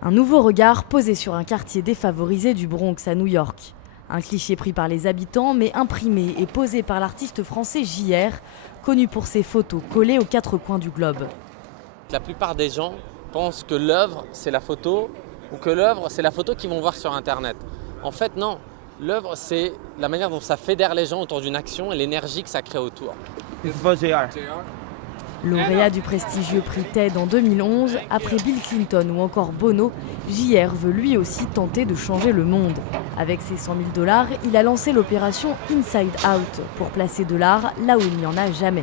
Un nouveau regard posé sur un quartier défavorisé du Bronx à New York. Un cliché pris par les habitants mais imprimé et posé par l'artiste français JR, connu pour ses photos collées aux quatre coins du globe. La plupart des gens pensent que l'œuvre c'est la photo ou que l'œuvre c'est la photo qu'ils vont voir sur internet. En fait non, l'œuvre c'est la manière dont ça fédère les gens autour d'une action et l'énergie que ça crée autour. Lauréat du prestigieux prix TED en 2011, après Bill Clinton ou encore Bono, JR veut lui aussi tenter de changer le monde. Avec ses 100 000 $, il a lancé l'opération Inside Out pour placer de l'art là où il n'y en a jamais.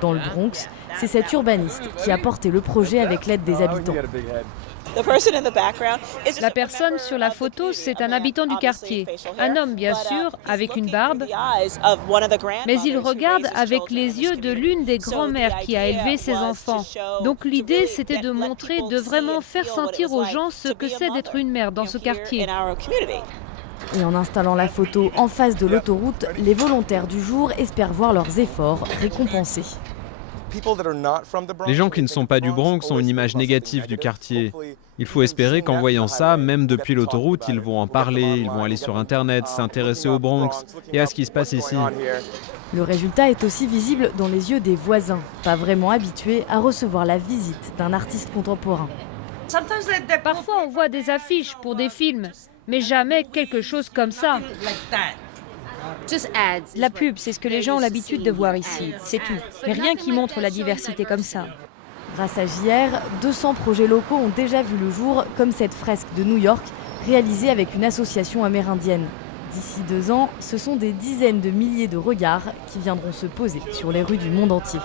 Dans le Bronx, c'est cet urbaniste qui a porté le projet avec l'aide des habitants. La personne sur la photo, c'est un habitant du quartier. Un homme, bien sûr, avec une barbe. Mais il regarde avec les yeux de l'une des grand-mères qui a élevé ses enfants. Donc l'idée, c'était de montrer, de vraiment faire sentir aux gens ce que c'est d'être une mère dans ce quartier. Et en installant la photo en face de l'autoroute, les volontaires du jour espèrent voir leurs efforts récompensés. Les gens qui ne sont pas du Bronx ont une image négative du quartier. Il faut espérer qu'en voyant ça, même depuis l'autoroute, ils vont en parler, ils vont aller sur Internet, s'intéresser au Bronx et à ce qui se passe ici. Le résultat est aussi visible dans les yeux des voisins, pas vraiment habitués à recevoir la visite d'un artiste contemporain. Parfois, on voit des affiches pour des films, mais jamais quelque chose comme ça. La pub, c'est ce que les gens ont l'habitude de voir ici, c'est tout. Mais rien qui montre la diversité comme ça. Grâce à JR, 200 projets locaux ont déjà vu le jour, comme cette fresque de New York, réalisée avec une association amérindienne. D'ici 2 ans, ce sont des dizaines de milliers de regards qui viendront se poser sur les rues du monde entier.